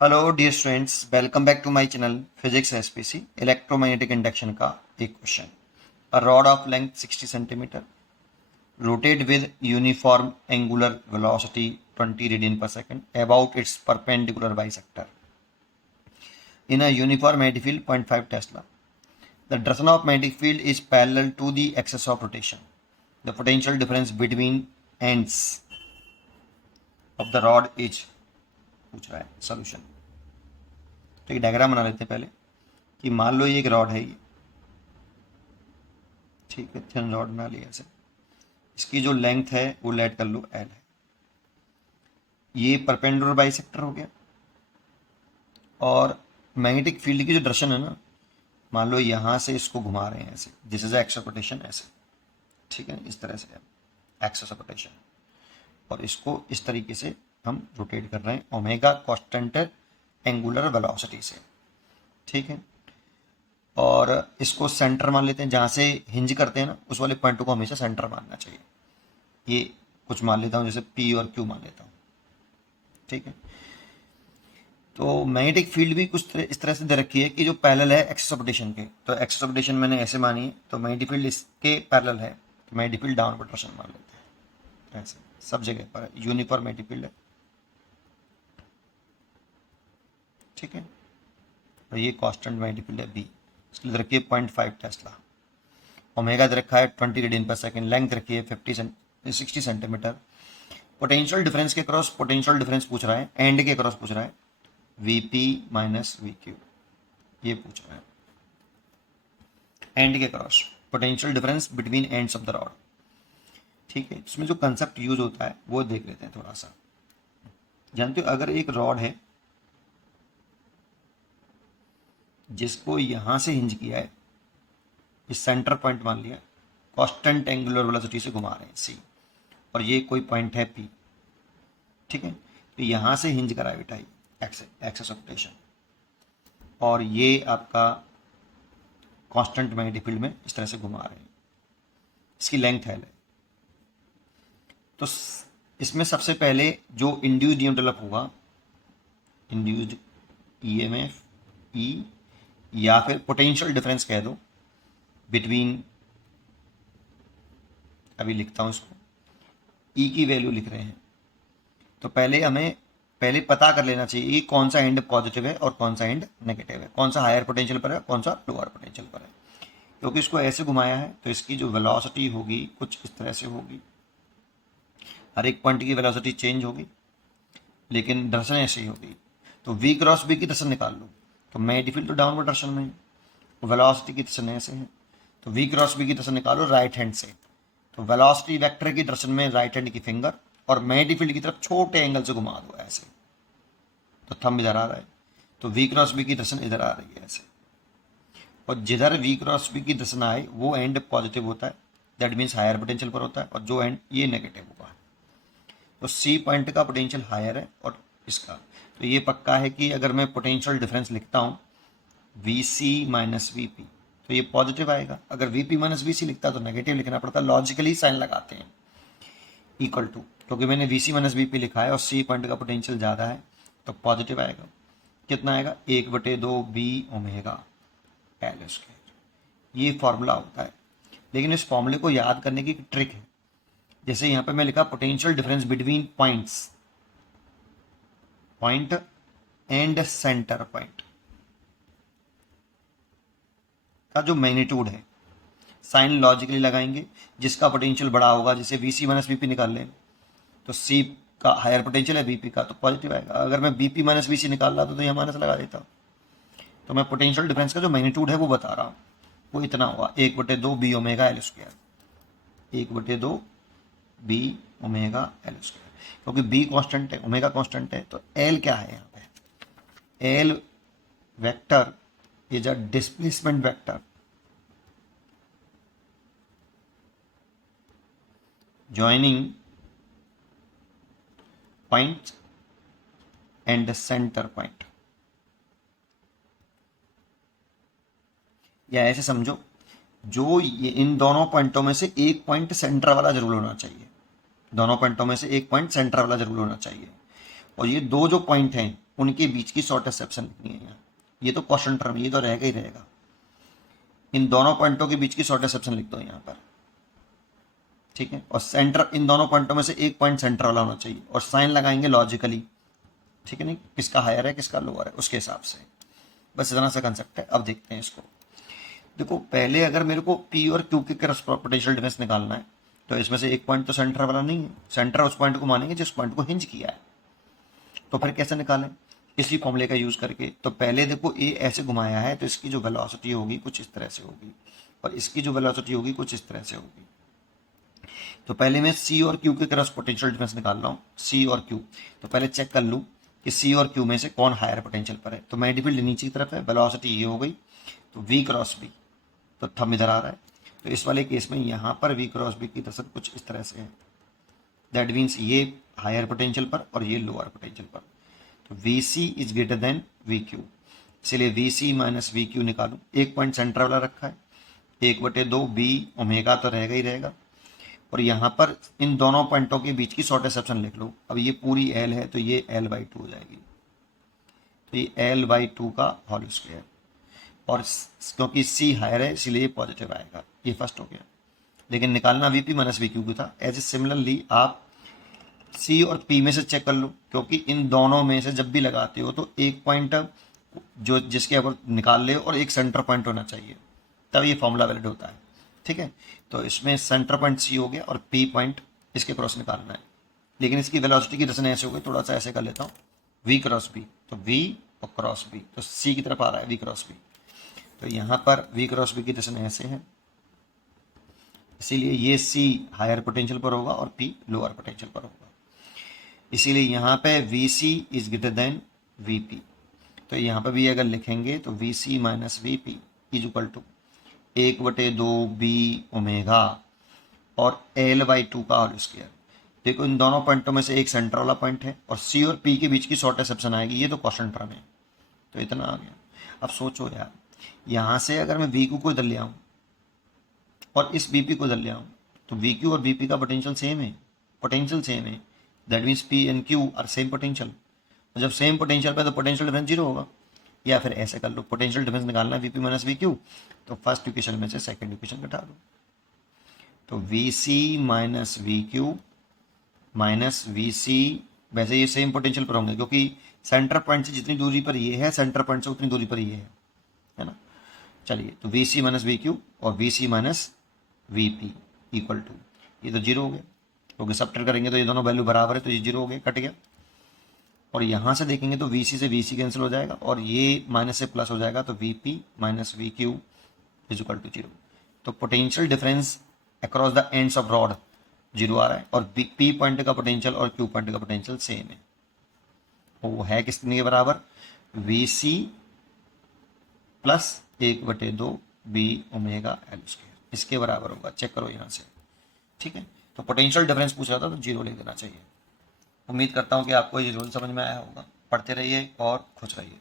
Hello dear students, welcome back to my channel physics SPC. Electromagnetic induction का एक question. A rod of length 60 centimetre rotate with uniform angular velocity 20 radian per second about its perpendicular bisector in a uniform magnetic field 0.5 Tesla. The direction of magnetic field is parallel to the axis of rotation. The potential difference between ends of the rod is पूछ रहा है solution. तो एक diagram बना लेते हैं पहले कि मान लो ये एक रॉड है, ये ठीक है, थिन रॉड बना लिया ऐसे। इसकी जो लेंथ है वो लेट कर लो एल है। ये परपेंडिकुलर बाइसेक्टर हो गया और मैग्नेटिक फील्ड की जो डायरेक्शन है ना, मान लो यहाँ से इसको घुमा रहे हैं ऐसे, this is x of rotation ऐसे, ठीक है, इस तरह से एक्सिस ऑफ रोटेशन, और इसको इस तरीके से हम रोटेट कर रहे हैं ओमेगा कांस्टेंट एंगुलर वेलोसिटी से, ठीक है। और इसको सेंटर मान लेते हैं, जहाँ से हिंज करते हैं ना उस वाले पॉइंट को हमेशा सेंटर मानना चाहिए। ये कुछ मान लेता हूँ, जैसे पी और क्यू मान लेता हूँ, ठीक है। तो मैग्नेटिक फील्ड भी कुछ इस तरह से दे रखी है कि जो पैरेलल है एक्सिस ऑफ रोटेशन के। तो एक्सिस ऑफ रोटेशन मैंने ऐसे मानी है, तो मैग्नेटिक फील्ड इसके पैरेलल है, तो मैग्नेटिक फील्ड डाउनवर्ड डायरेक्शन मान लेते हैं ऐसे, सब जगह पर यूनिफॉर्म मैग्नेटिक फील्ड है, ठीक है। और ये कांस्टेंट मैग्नेटिक फील्ड है बी, इसके लिए रखी है 0.5 टेस्ला। ओमेगा दे रखा है 20 रेडियन पर सेकंड, लेंथ रखी है 60 सेंटीमीटर। पोटेंशियल डिफरेंस के क्रॉस पोटेंशियल डिफरेंस पूछ रहा है, एंड के क्रॉस पूछ रहा है, Vp माइनस Vq ये पूछ रहा है। एंड के cross potential difference between ends of the rod, ठीक है। इसमें जो कंसेप्ट यूज होता है वो देख लेते हैं थोड़ा सा। जानते हो, अगर एक रॉड है जिसको यहां से हिंज किया है, इस सेंटर पॉइंट मान लिया, कांस्टेंट एंगुलर वेलोसिटी से घुमा रहे हैं सी, और ये कोई पॉइंट है पी, ठीक है। तो यहां से हिंज करा बेटा एक्सिस ऑफ रोटेशन, और ये आपका कांस्टेंट मैग्नेटिक फील्ड में इस तरह से घुमा रहे हैं, इसकी लेंथ है। तो इसमें सबसे पहले जो इंड्यूस्ड ईएमएफ डेवलप होगा, इंड्यूस्ड ईएमएफ ई, या फिर पोटेंशियल डिफरेंस कह दो बिटवीन, अभी लिखता हूं इसको, ई की वैल्यू लिख रहे हैं। तो पहले पता कर लेना चाहिए कि कौन सा एंड पॉजिटिव है और कौन सा एंड नेगेटिव है, कौन सा हायर पोटेंशियल पर है, कौन सा लोअर पोटेंशियल पर है। क्योंकि इसको ऐसे घुमाया है तो इसकी जो वेलोसिटी होगी कुछ इस तरह से होगी, हर एक पॉइंट की वेलोसिटी चेंज होगी, लेकिन डायरेक्शन ऐसे ही होगी। तो वी क्रॉस बी की डायरेक्शन निकाल लो, तो मैग्नेटिक फील्ड तो डाउनवर्ड डायरेक्शन में है, वेलोसिटी की डायरेक्शन ऐसे है, तो वी क्रॉस बी की डायरेक्शन निकालो राइट हैंड से। तो वेलोसिटी वेक्टर की डायरेक्शन में राइट हैंड की फिंगर, और मैग्नेटिक फील्ड की तरफ छोटे एंगल से घुमा दो ऐसे, तो थंब इधर आ रहा है, तो वी क्रॉस बी की डायरेक्शन इधर आ रही है ऐसे, और जिधर वी क्रॉस बी की डायरेक्शन आए वो एंड पॉजिटिव होता है, दैट मीन्स हायर पोटेंशियल पर होता है, और जो एंड ये नेगेटिव होगा। तो सी पॉइंट का पोटेंशियल हायर है और इसका, तो ये पक्का है कि अगर मैं पोटेंशियल डिफरेंस लिखता हूँ V C minus V P, तो ये पॉजिटिव आएगा। अगर V P minus V C लिखता तो नेगेटिव लिखना पड़ता, लॉजिकली साइन लगाते हैं इक्वल टू, क्योंकि मैंने V C minus V P लिखा है और सी पॉइंट का पोटेंशियल ज़्यादा है तो पॉजिटिव आएगा। कितना आएगा, 1/2 बी ओमेगा एल स्क्वायर, ये फॉर्मूला होता है। लेकिन इस फॉर्मूले को याद करने की ट्रिक है, जैसे यहाँ पे मैं लिखा potential difference between points, point and centre point का जो मैग्नीट्यूड है, साइन लॉजिकली लगाएंगे, जिसका पोटेंशियल बड़ा होगा, जैसे वी सी माइनस वीपी निकाल लें, तो सी का हायर पोटेंशियल है वीपी का, तो पॉजिटिव आएगा। अगर मैं बीपी माइनस वी सी निकाल रहा था तो यहाँ माइनस लगा देता। तो मैं पोटेंशियल डिफरेंस का जो मैग्नीट्यूड है वो बता रहा हूँ, वो इतना हुआ 1/2 B omega L square, 1/2 B omega L square, क्योंकि बी कांस्टेंट है, ओमेगा कांस्टेंट है, तो एल क्या है यहाँ पे, L vector is a displacement vector joining point and center point, या ऐसे समझो, जो ये इन दोनों पॉइंटों में से एक पॉइंट सेंटर वाला जरूर होना चाहिए, दोनों पॉइंटों में से एक पॉइंट सेंटर वाला जरूर होना चाहिए, और ये दो जो पॉइंट हैं उनके बीच की शॉर्टेस्ट सेक्शन लिखनी है यहाँ। ये तो क्वेश्चन टर्म, ये तो रहेगा ही रहेगा। इन दोनों पॉइंटों के बीच की शॉर्टेस्ट सेक्शन लिख दो यहाँ पर, ठीक है। और सेंटर, इन दोनों पॉइंटों में से एक पॉइंट सेंटर वाला होना चाहिए, और साइन लगाएंगे लॉजिकली, ठीक है। नहीं, किसका हायर है किसका लोअर है उसके हिसाब से, बस इतना सा कंसेप्ट है। अब देखते हैं इसको। देखो पहले अगर मेरे को पी और क्यू के क्रॉस पोटेंशियल डिफरेंस निकालना है, तो इसमें से एक पॉइंट तो सेंटर वाला नहीं है, सेंटर उस पॉइंट को मानेंगे जिस पॉइंट को हिंज किया है। तो फिर कैसे निकालें, इसी फॉर्मूले का यूज करके। तो पहले देखो ए ऐसे घुमाया है, तो इसकी जो वेलोसिटी होगी कुछ इस तरह से होगी, और इसकी जो वेलोसिटी होगी कुछ इस तरह से होगी। तो पहले मैं सी और क्यू के क्रॉस पोटेंशियल डिफरेंस निकाल रहा हूँ, सी और क्यू। तो पहले चेक कर लूँ कि सी और क्यू में से कौन हायर पोटेंशियल पर है। तो मेग्नेटिक फील्ड नीचे की तरफ है, वेलोसिटी ये हो गई, तो वी क्रॉस बी, तो थंब इधर आ रहा है। तो इस वाले केस में यहाँ पर वी क्रॉस बी की दशा कुछ इस तरह से है। दैट मीन्स ये हायर पोटेंशियल पर और ये लोअर पोटेंशियल पर। तो V C is greater than V Q, इसलिए V C minus V Q निकालूँ। एक पॉइंट सेंटर वाला रखा है, 1/2 बी ओमेगा तो रहेगा ही रहेगा। और यहाँ पर इन दोनों पॉइंटों के बीच की शॉर्टेस्ट सेक्शन लिख लो। अब ये पूरी एल है, तो ये L/2 हो जाएगी, तो ये L/2 का होल स्क्वायर। और क्योंकि सी हायर है इसलिए पॉजिटिव आएगा, ये फर्स्ट हो गया। लेकिन निकालना वीपी माइनस वी क्यू को था। एज ए सिमिलरली आप सी और पी में से चेक कर लो, क्योंकि इन दोनों में से जब भी लगाते हो तो एक पॉइंट जो जिसके ऊपर निकाल ले और एक सेंटर पॉइंट होना चाहिए, तब ये फॉर्मूला वैलिड होता है, ठीक है। तो इसमें सेंटर पॉइंट सी हो गया और पी पॉइंट इसके क्रॉस निकालना है। लेकिन इसकी वेलोसिटी की दर्शन ऐसे हो गई, थोड़ा सा ऐसे कर लेता हूँ, वी क्रॉस बी, तो वी और क्रॉस बी, तो सी की तरफ आ रहा है वी क्रॉस बी। तो यहाँ पर वी क्रॉस बी की दर्शन ऐसे है, इसीलिए ये सी हायर पोटेंशियल पर होगा और पी लोअर पोटेंशियल पर होगा। इसीलिए यहाँ पे V C is greater than V P. तो यहाँ पे भी अगर लिखेंगे तो V C minus V P is equal to 1/2 B omega और L/2 का होल स्क्वायर। देखो इन दोनों पॉइंटों में से एक सेंटर वाला पॉइंट है, और सी और पी के बीच की शॉर्टेस्ट सेक्शन आएगी, ये तो क्वेश्चन टर्म है। तो इतना आ गया। अब सोचो यार, यहाँ से अगर मैं वी क्यू को इधर ले आऊँ और इस बी पी को इधर ले आऊँ, तो वी क्यू और बी पी का पोटेंशियल सेम है, पोटेंशियल सेम है। That means P and Q R same potential. और जब सेम पोटेंशियल पे तो पोटेंशियल डिफरेंस जीरो होगा। या फिर ऐसे कर लो, पोटेंशियल डिफरेंस निकालना है वीपी माइनस वी क्यू, तो फर्स्ट इक्वेशन में से सेकंड इक्वेशन घटा दो। तो V C minus V Q minus V C, वैसे ये सेम पोटेंशियल पर होंगे क्योंकि सेंटर पॉइंट से जितनी दूरी पर ये है, सेंटर पॉइंट से उतनी दूरी पर ये है ना। चलिए, तो V C minus V Q और V C minus V P equal to, ये तो जीरो हो गया क्योंकि सब्ट्रैक्ट करेंगे तो ये दोनों वैल्यू बराबर है, तो ये जीरो हो गया, कट गया। और यहाँ से देखेंगे तो वी सी से वी सी कैंसिल हो जाएगा और ये माइनस से प्लस हो जाएगा, तो V P minus V Q is equal to zero. तो potential difference across the ends of rod zero आ रहा है, और पी पॉइंट का पोटेंशियल और क्यू पॉइंट का पोटेंशियल सेम है। वो है किसके के बराबर, V C plus 1/2 B omega L square, इसके बराबर होगा। चेक करो यहाँ से, ठीक है। तो पोटेंशियल डिफरेंस पूछ रहा था तो जीरो ले देना चाहिए। उम्मीद करता हूँ कि आपको ये रूल समझ में आया होगा। पढ़ते रहिए और खुश रहिए।